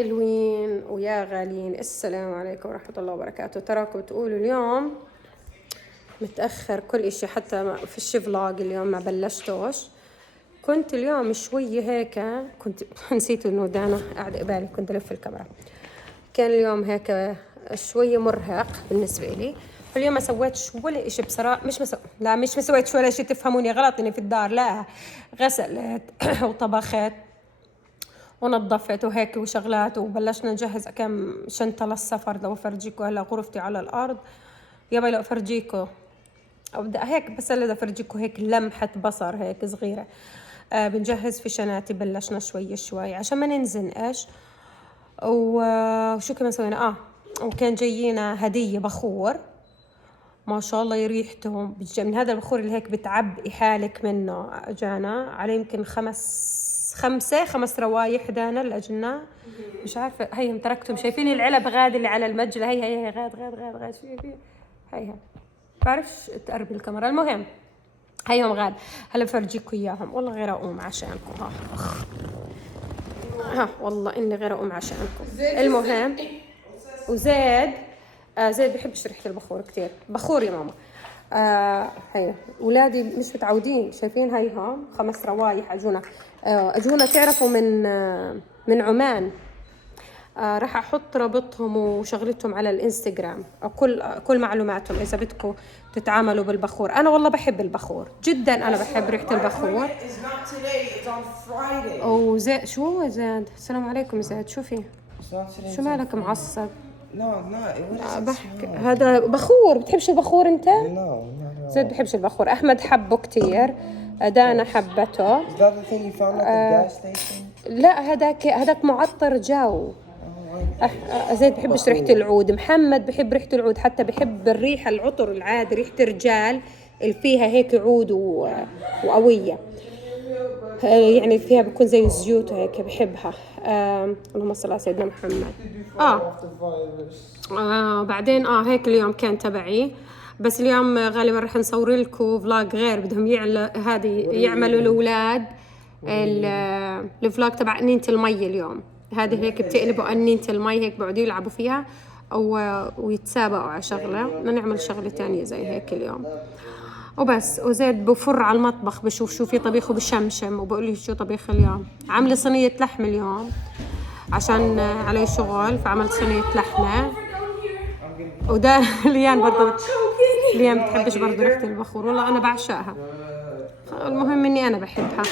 حلوين ويا غاليين، السلام عليكم ورحمة الله وبركاته. تراكم تقولوا اليوم متأخر كل إشي، حتى في الشي فلوج اليوم ما بلشتوش. كنت اليوم شوية هيك، كنت نسيت إنه دانا قاعدة قبالي، كنت ألف الكاميرا. كان اليوم هيك شوية مرهق بالنسبة لي. اليوم ما سويتش ولا إشي بصراحة. مش سويتش ولا إشي، تفهموني غلط إني في الدار، لا، غسلت وطبخت ونظفت وهيك وشغلات، وبلشنا نجهز كم شنطة للسفر. لو أفرجيكم هلا غرفتي على الأرض، يابا لو أفرجيكم أبدأ هيك، بس اللي أفرجيكم هيك لمحة بصر هيك صغيرة. بنجهز في شناتي، بلشنا شوي عشان ما ننزنقش. وشو كمان سوينا؟ وكان جايينا هدية بخور، ما شاء الله يريحته من هذا البخور اللي هيك بتعبي حالك منه. جانا عليه يمكن خمس روايح دانا لأجلنا، مش عارفة هيهم تركتهم. شايفين العلب غاد اللي على المجلة؟ هي غاد هي بعرفش تقربي الكاميرا. المهم هيهم غاد، هلا بفرجيكم اياهم. والله غير اقوم عشانكم. والله اني غير اقوم عشانكم. المهم وزيد زيد بحبش ريحة البخور كتير. بخور يا ماما. هي ولادي مش متعودين. شايفين هيهم 5 روايح اجونا تعرفوا من عمان. راح احط رابطهم وشغلتهم على الانستغرام، كل معلوماتهم اذا بدكم تتعاملوا بالبخور. انا والله بحب البخور جدا، انا بحب ريحة البخور. وزيد شو زيد؟ السلام عليكم زيد، شو مالك معصب؟ بحكي هذا بخور. بتحبش البخور انت؟ زيد بحبش البخور. احمد حبه كتير، دانا حبته. لا هذاك معطر جو. زيد بحبش ريحة العود. محمد بحب ريحة العود، حتى بحب الريحة العطر العادي، ريحة الرجال اللي فيها هيك عود وقوية، يعني فيها بكون زي الزيوت هيك، بحبها. اللهم صل على سيدنا محمد. بعدين هيك اليوم كان تبعي. بس اليوم غالبا رح نصور لكم فلوج غير، بدهم يعملوا الأولاد الفلوج تبع أنينة المي اليوم. هذه هيك بتقلبوا أنينة المي هيك، بقعدوا يلعبوا فيها ويتسابقوا على شغلة. بدنا نعمل شغلة تانية زي هيك اليوم وبس. وزيد بفر على المطبخ بشوف شو في طبيخ وبشمشم، وبقول لي شو طبيخ اليوم. عامله صينيه لحم اليوم عشان علي شغل، فعملت صينيه لحمه. وده ليان برضه، ليان بتحبش برضه ريحه البخور. والله انا بعشقها، المهم اني انا بحبها.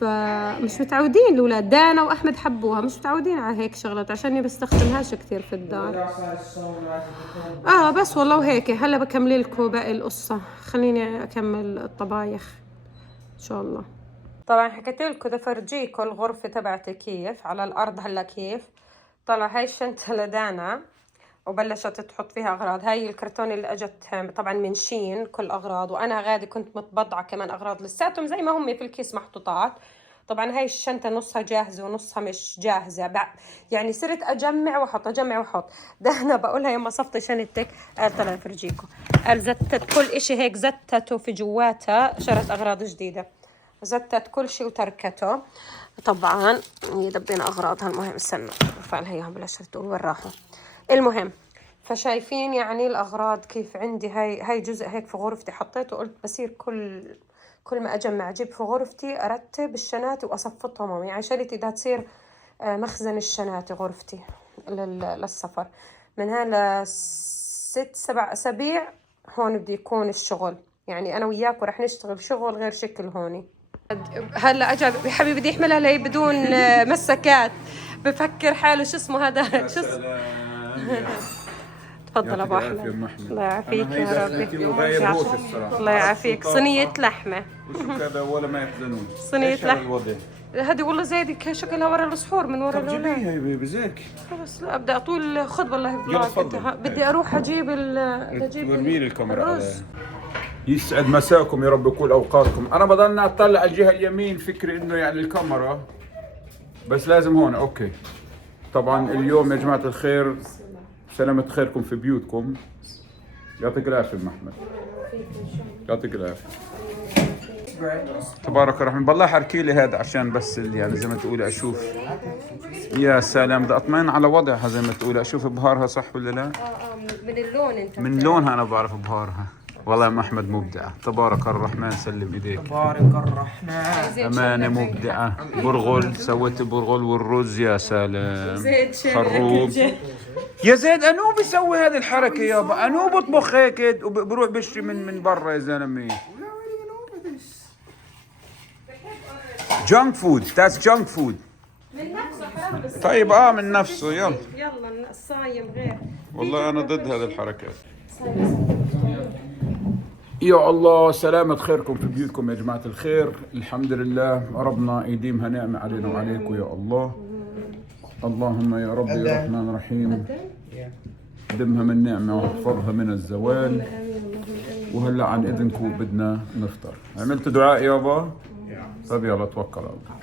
فمش متعودين الاولاد، دانا واحمد حبوها، مش متعودين على هيك شغلات عشاني بستخدمهاش كثير في الدار. بس والله. وهيك هلا بكمل لكم باقي القصه. خليني اكمل الطبايخ ان شاء الله. طبعا حكيت لكم بدي افرجيكم الغرفه تبعتي كيف على الارض. هلا كيف طلع هاي الشنطه لدانا وبلشت تحط فيها اغراض. هاي الكرتون اللي اجت طبعا من شين، كل اغراض. وانا غادي كنت متبضعه كمان اغراض لساتهم زي ما هم في الكيس محطوطات. طبعا هاي الشنطه نصها جاهزه ونصها مش جاهزه، يعني صرت اجمع واحط. ده انا بقولها يما صفتي شنطتك. طلع فرجيكم، قال زتت كل اشي هيك، زتته في جواتها، شرت اغراض جديده، زتت كل شيء وتركته. طبعا يدبينا اغراضها. المهم استنى ارفع اياهم بلا شرط وين راحوا. المهم فشايفين يعني الأغراض كيف عندي. هاي جزء هيك في غرفتي حطيته. قلت بصير كل ما أجمع أجيب في غرفتي أرتب الشنات وأصفطهم. يعني شالتي ده تصير مخزن الشنات غرفتي للسفر. من هلا 6-7 أسابيع هون بدي يكون الشغل. يعني أنا وياك ورح نشتغل شغل غير شكل هوني. هلا اجى حبيبي بدي يحملها لي بدون مسكات، بفكر حاله شو اسمه هذا شو اسمه. تفضل ابو احمد. الله يعافيك يا ربي. الله يعافيك. صينية لحمة كذا ولا ما يحزنون. صينية لحمة هذه والله زيد شكلها ورا السحور من ورا الاولاد. جيبيها بزيك. خلص لا ابدا اطول. خذ والله فلوق. بدي اروح اجيب ورميلي الكاميرا الرز. يسعد مساكم يا رب، كل اوقاتكم. انا بضلنا اطلع الجهه اليمين، فكري انه يعني الكاميرا بس لازم هون. اوكي طبعا اليوم يا جماعه الخير سلامة خيركم في بيوتكم. يعطيك العافيه محمد، يعطيك العافيه. تبارك الرحمن. بالله حركي لي هذا عشان بس يعني زي ما تقولي اشوف. يا سلام، ده اطمئن على وضعها زي ما تقولي، اشوف بهارها صح ولا لا. من اللون انت من لونها انا بعرف بهارها. والله يا ام احمد مبدعه، تبارك الرحمن. سلم ايديك. تبارك الرحمن. امانه مبدعه. برغل، سويت برغل والرز. يا سلام. زيد خروب. يا زيد انو بيسوي هذه الحركه يابا؟ انو بطبخ هيك وبروح بشتري من برا يا زلمه؟ جانك فود. ذاتس جانك فود. من نفسه حرام بس. طيب من نفسه. يلا يلا الصايم غير. والله انا ضد هذه الحركات. يا الله سلامة خيركم في بيوتكم يا جماعة الخير. الحمد لله ربنا يديمها نعمة علينا وعليكم يا الله. اللهم يا رب يا رحمن رحيم دمها من نعمة واحفظها من الزوال. وهلا عن اذنكم بدنا نفطر. عملت دعاء يابا؟ طيب يلا توكل على الله.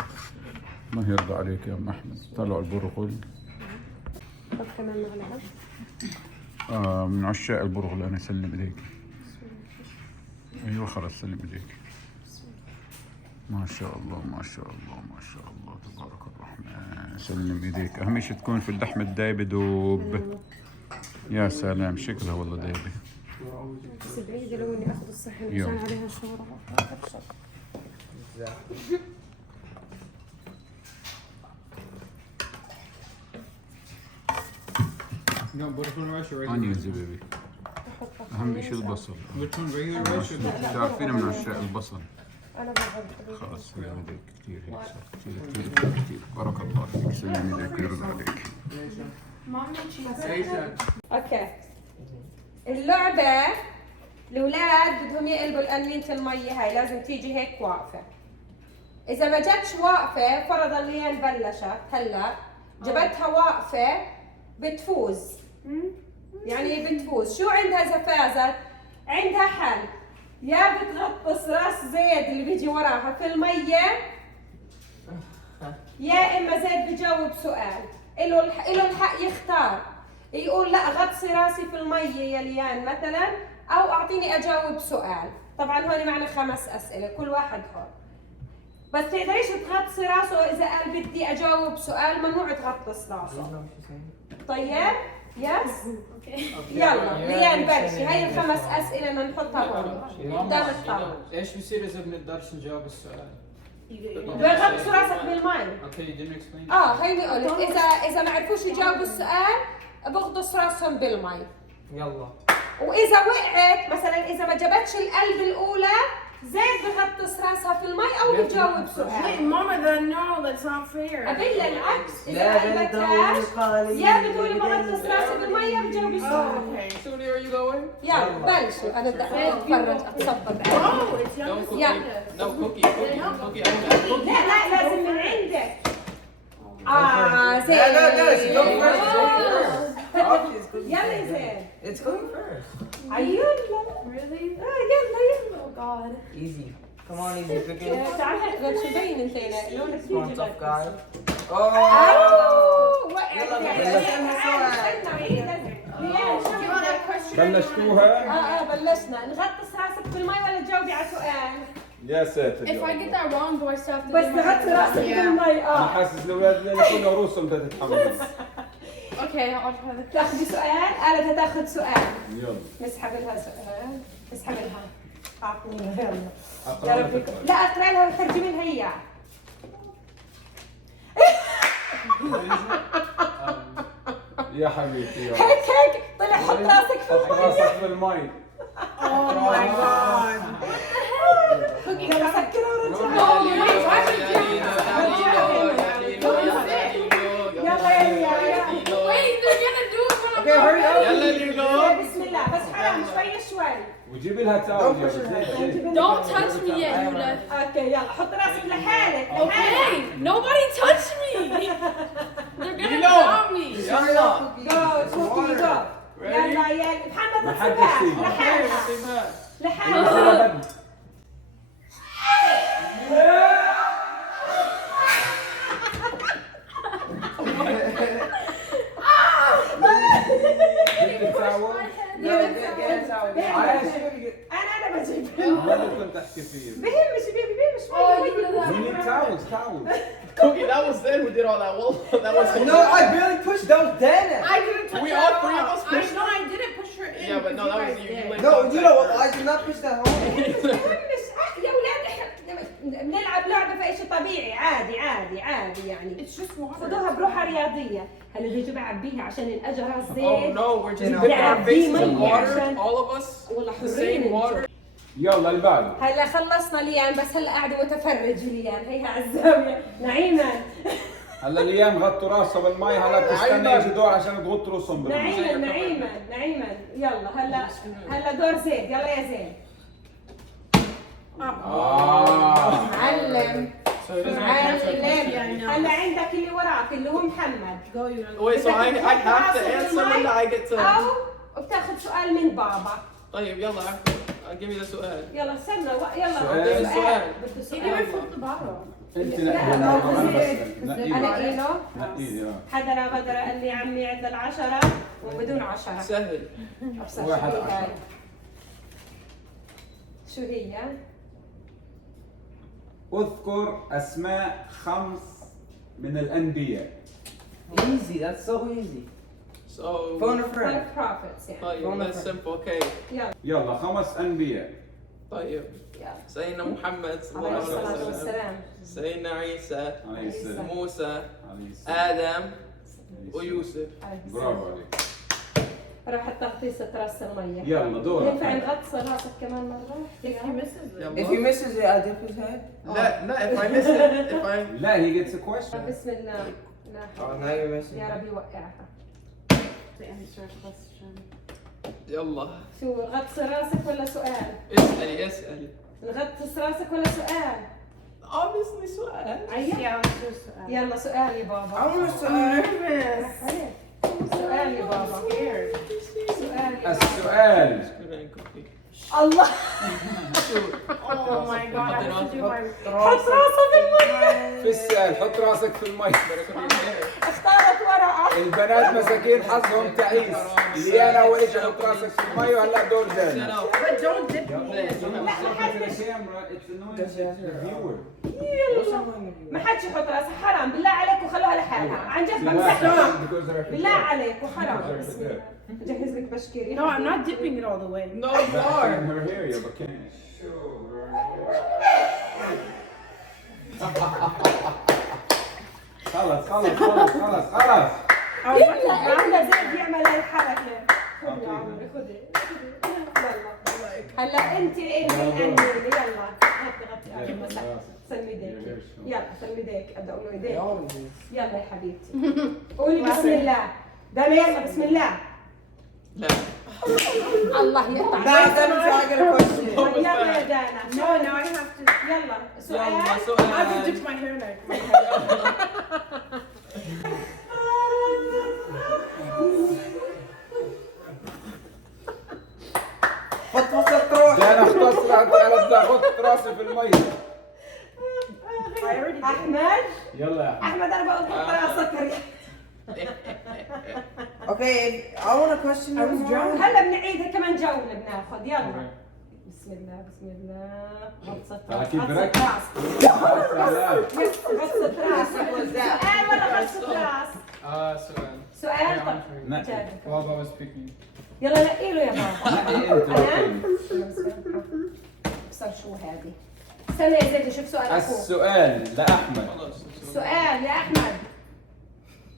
ما يرضى عليك يا ام احمد. طلعوا البرغل. طب كمان معلقة. من عشاق البرغل انا. سلم ايديك. ايوه خلص سلم ايديك. ما شاء الله ما شاء الله ما شاء الله تبارك الرحمن. سلم ايديك. اهم شيء تكون في اللحم الدايبه دوب. يا سلام شكلها والله دايبه. بس بعيدة لو اني اخذ الصحن عشان عليها شوربة. No, buttercorn rice or regular? onions يا بيبي. اهم شيء البصل. Buttercorn regular rice or تعرفين من عشاق البصل. انا بحب. خلاص سلم ايديك كثير هيك صار. كثير كثير كثير كثير. بارك الله فيك. سلم ايديك ويرضى عليك. اوكي. اللعبة الأولاد بدهم يقلبوا القنينة المية هاي لازم تيجي هيك واقفة. إذا ما جتش واقفة فرضا ليان بلشت هلا جبتها واقفة بتفوز. يعني بتفوز. شو عندها إذا فازت؟ عندها حل. يا بتغطس راس زيد اللي بيجي وراها في المية، يا إما زيد بجاوب سؤال. إله الحق يختار. يقول لا غطسي راسي في المية يا ليان مثلا، او اعطيني اجاوب سؤال. طبعا هون معنا 5 اسئله كل واحد هون. بس تقدريش تغطسي راسه اذا قال بدي اجاوب سؤال، ممنوع تغطس راسه. طيب يس يلا ليان بلشي. هاي ال5 اسئله بدنا نحطها هون قدام الطاوله. ايش بيصير اذا بنقدرش نجاوب السؤال؟ بغطس راسك بالمي. Okay, you didn't explain. هيني قلت اذا ما عرفوش يجاوبوا السؤال بغطس راسهم بالمي. يلا. واذا وقعت مثلا اذا ما جابتش القلب الاولى زيد بغطس راسها في المي او بتجاوب سؤال. Hey, Mama, no, that's not fair. قبل العكس اذا قلبتهاش يا بتقولي بغطس راسي بالمي يا بتجاوبي سؤال. Okay. Suni, are you going? يلا بلشي. انا بدي اتفرج اتصفى. Oh, it's young as Yeah. No, cookie, cookie. I want that cookie. لا لازم من عندك. زين. No, go first. Go first. يلا يا زين. It's going first. عيون. Really? يلا. Oh, God. Easy. Come on, easy cooking. تعال غير شو مبين انت لونك Come on, tough guy. Oh! وقعت. بلشتوها؟ بلشنا. نغطس راسك بالمي ولا تجاوبي على سؤال؟ يا ساتر. If I get that wrong, do I still have to بس do تغطي راسك بالمي. انا حاسس الاولاد كلهم رؤوسهم بدها تتحمل. Okay, I'll try the تاخذي سؤال؟ قالت هتاخذ سؤال. يلا. نسحب لها سؤال. اسحب لها. اعطيني يلا. يا ربي. لا اقرا لها وترجمي لها اياه. يا حبيبتي يلا. هيك طلع حط راسك في حط المي. راسك بالمي. Oh my God. يلا سكرها ورجعها. Oh, wait, why would you يلا يا Wait, they're gonna do it when I'm Okay, hurry up. يلا ليلو. بسم الله. بس حرام شوي. وجيب لها تاول يا بنت. Don't touch me yet, Yuda. اوكي يلا حط راسك لحالك. Okay, nobody touch me. They're gonna drown me. Hurry up. جو كوكي جو. يلا يا محمد ما حدش الصباح فيه. لحالها. لحالها. جبت التاول؟ Get it out. انا بجيب. ما كنت احكي فيه. بهمش بيبي cows. Cookie, that was then who did all that. Well, that was. No, I barely pushed. That was Dana. I didn't touch We her all at three of all. us pushed I know I didn't push her in. Yeah, but no, that was guys you. did. You laid No, you know what? contact I did not push that home. يا ولاد احنا بنلعب لعبه في شيء طبيعي عادي يعني It's just water. خذوها بروحها رياضيه. هلا بيجوا بعبيها عشان الاجر Oh الزيت. no, we're just No. dipping our faces in Yeah, water. عشان- All of us. والله The حرين same انتوا. water. يلا اللي بعده. هلا خلصنا ليان بس هلا قاعده متفرج ليان هي على الزاويه. نعيما هلا الايام غطوا راسها بالمي، هلا بتستنى يجي دور عشان تغط راسهم بالمي. نعيما يلا هلا دور زيد يلا يا زيد. معلم So it doesn't معلم. هلا عندك اللي وراك اللي هو محمد. Go, you know. Wait, so I have to answer when I get to. او بتاخذ سؤال من بابا. طيب يلا give me the سؤال. يلا استنى يلا سؤال. بده سؤال. بده You never سؤال. flipped the bottle. انت لا، نقي ما هو انا زيد. بس نقي انا قيله نقي حدا غدر قال لي عمي عد العشرة وبدون 10. سهل. أبصر واحد شو هي عشرة. هاي. شو هي؟ اذكر اسماء 5 من الانبياء. Easy. That's so easy. So. Phone a friend. 5 prophets يعني. طيب that's simple. Okay. يلا 5 انبياء. طيب. يلا. سيدنا محمد صلى عليه الله عليه الصلاة وسلم. والسلام. سيدنا عيسى. عليه السلام. موسى. عليه السلام. آدم. ويوسف. برافو عليك. راح تغطيسة راس المية. يلا دورك. ينفع نغطس راسك كمان مرة؟ If he misses it. If he misses it, I dip his head. لا if I miss it, if I. لا he gets a question. بسم الله. لا Oh, حول. now you're missing. يا رب يوقعها. To answer a question. يلا. شو غطس راسك ولا سؤال؟ اسألي. نغطس راسك ولا سؤال؟ Obviously سؤال. أيوة. Yeah, let's do it. يلا سؤال يا I بابا. want to I'm say. nervous. سؤال يا بابا. Scared. سؤال يا بابا. السؤال. الله. Oh my god, I have to do my. حط راسه بالمية. في السؤال حط راسك في المي. اختارت ورقة. البنات مساكين حظهم تعيس. اللي انا اول شيء حط راسك في المي وهلا دور ثاني. But don't dip me. ما حدش يحط راسه حرام بالله عليك وخلوها لحالها عن جد بمسحها بالله عليك وحرام بسم الله جهز لك بشكيري No, I'm not dipping it all the way. No, you are. خلص يلا زيد يعمل هاي الحركة خذي يا عمري خذي يلا هلا انت الانيني يلا غطي مسح سلمي ايديك يلا سلمي ايديك ابدا اقول له ايديك يلا يا حبيبتي قولي بسم الله دانا يلا بسم الله لا. الله يقطع Now let me try to get a question. يلا يا دانا No, now I have to. يلا سؤال يلا I have to سؤال. dip my hair neck. فضفض تروح. لا انا اختصرت على حط راسي في المي. احمد يلا يا احمد. احمد انا بقول حط راسك Okay, I want a question. I was drunk. هلا بنعيدها كمان جولة بناخذ يلا بسم الله بسم الله غطسة راس أكيد غطسة بركز. راس غطسة راس سؤال ولا غطسة راس سؤال. سؤال طب نقي. جابر. Baba was speaking. يلا نقي له يا بابا نقي انت أنا؟ اوكي. ابصر شو هذه استنى يا زيد شوف سؤال اخوك السؤال لاحمد. خلاص. سؤال يا احمد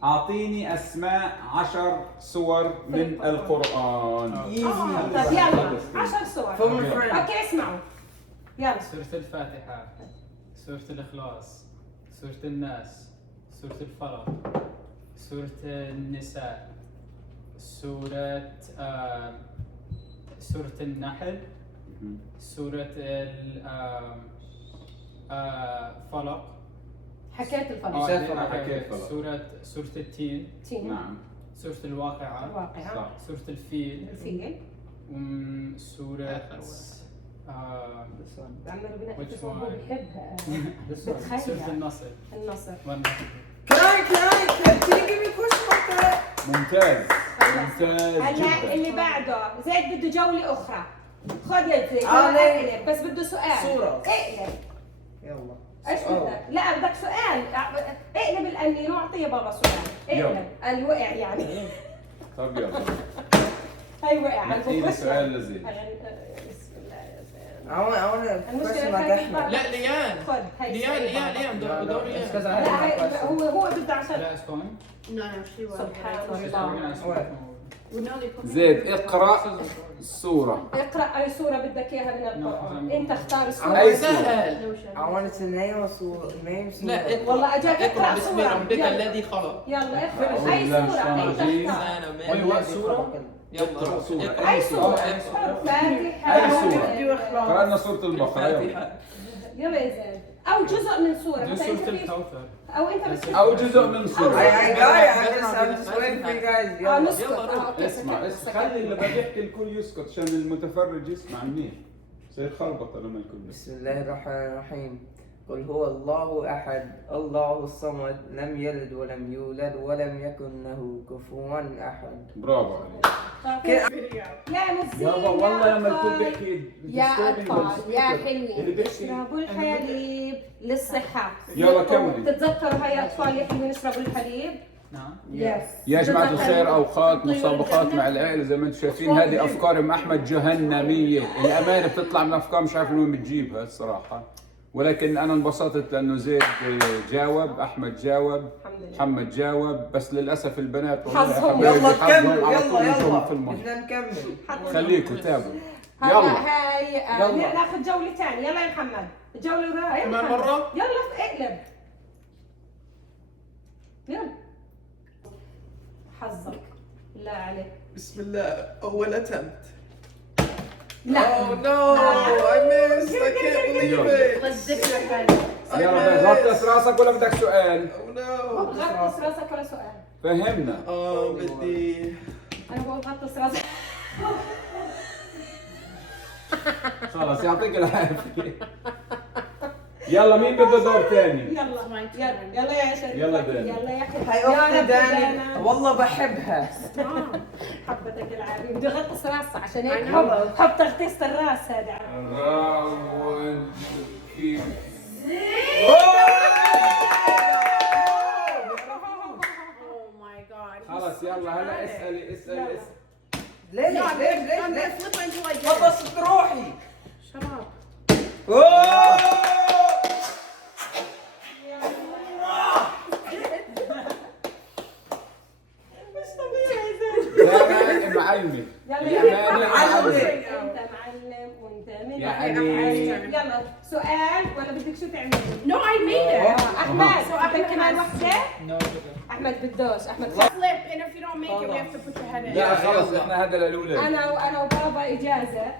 اعطيني اسماء 10 سور من القران. طب يلا 10 صور Phone a friend. اوكي اسمعوا يلا سورة الفاتحة، سورة الإخلاص، سورة الناس، سورة الفلق، سورة النساء، سورة سورة النحل، سورة الفلق، حكيت الفضل حكيت فلق. سورة التين، تين نعم. سورة الواقعة، الواقعة صح. سورة الفيل، الفيل سورة عمرو بنقي Which اسمه هو one? بيحبها سورة النصر النصر والنحل. Can you give me a question about that? ممتاز هلا جدا. اللي بعده زيد بده جولة أخرى خذ يا زيد علي. اقلب بس بده سؤال صورة. اقلب يلا. ايش بدك؟ لا بدك سؤال. اقلب القنين واعطيه بابا سؤال. اقلب الوقع يعني. طب يلا هي وقع على نحكي سؤال لذيذ. بسم الله يا زين. I want to المشكلة question like خليك Ahmed. لا ليان خد هي ليان دور ليان. Because I لا had a هي question. هو بده عشان Last one. No, she won. سبحان Just الله. organize What? Well, no, they put me زيد in- اقرأ السورة. اقرأ أي سورة بدك إياها من القرآن. أنت اختار السورة. أي سهل. No, she I wanted to name a لا surah. والله أجاك اقرأ بسم سورة. ربك يلا. الذي خلق. يلا اقرأ أي بالله سورة من أنت الشيطان اختار. أنا What سورة؟ يلا سورة. أي سورة. فاتحة. أي سورة؟ قرأنا سورة البقرة. يلا. الفاتحة. يلا يا زين. أو جزء من سورة. دي مثلا سورة أنت في- الكوثر. أو أنت بتحب. أو جزء من I سورة. got it. I'm just waiting for you guys. يلا. نسكت. يلا، أوكي، اسمع سكت. خلي اللي بده يحكي الكل يسكت عشان المتفرج يسمع منيح. يصير خربطة لما الكل يسمع. بسم الله الرحمن الرحيم. قل هو الله أحد الله الصمد لم يلد ولم يولد ولم يكن له كفوا أحد. برافو عليك. يا نسيم يابا والله لما الكل أطفال. بيحكي يا أطفال يا اللي حلوين بيحكي اشربوا الحليب للصحة. يلا كملي. تتذكروا هاي أطفال يا حلوين اشربوا الحليب؟ نعم. يس. يا جماعة الخير أوقات مسابقات مع العائلة زي ما أنتم شايفين هذه أفكار أم أحمد جهنمية، الأمانة بتطلع من أفكار مش عارف من وين بتجيبها الصراحة، ولكن أنا انبسطت لأنه زيد جاوب، أحمد جاوب، محمد جاوب، بس للأسف البنات حظهم. يلا حظهم نكمل. على طول يلا يجوا يلا. في المي. بدنا نكمل. خليكم تابعوا. هلا يلا هاي يلا. ناخذ جولة ثانية. يلا يا محمد الجولة الأولى. يا كمان محمد. مرة؟ يلا اقلب. يلا حظك لا عليك. بسم الله أول attempt. لا Oh no! I missed! I can't believe it! Let's dip your head. يلا غطس راسك ولا بدك سؤال؟ Oh no! غطس راسك ولا سؤال. فهمنا. بدي أنا بقول غطس راسك. خلاص يعطيك العافية. يلا مين بده دور ثاني؟ يلا يلا يا شريف. يلا دانا. يلا يا حبيبي. هاي يا أختي رب داني دانا. والله بحبها. حبتك العافية. بدي اغطس راسها عشان هيك I know. حب تغطيس الراس هذا. راوند كيف Oh my god. خلاص يلا هلا اسألي اسألي ليش No, I'm ليش gonna, I'm ليش gonna flip until I get it. خلصت روحي. Shut up. لا معلمة يلا يا يا معلم. انت معلم وانت من يعني- معلم. يلا سؤال ولا بدك شو تعمل؟ No, I made it. احمد بدك كمان وحده؟ No. احمد بدوش. احمد Flip, and if you don't make it, we have to put your head in. لا خلص احنا هذا للأولاد. انا وبابا اجازه.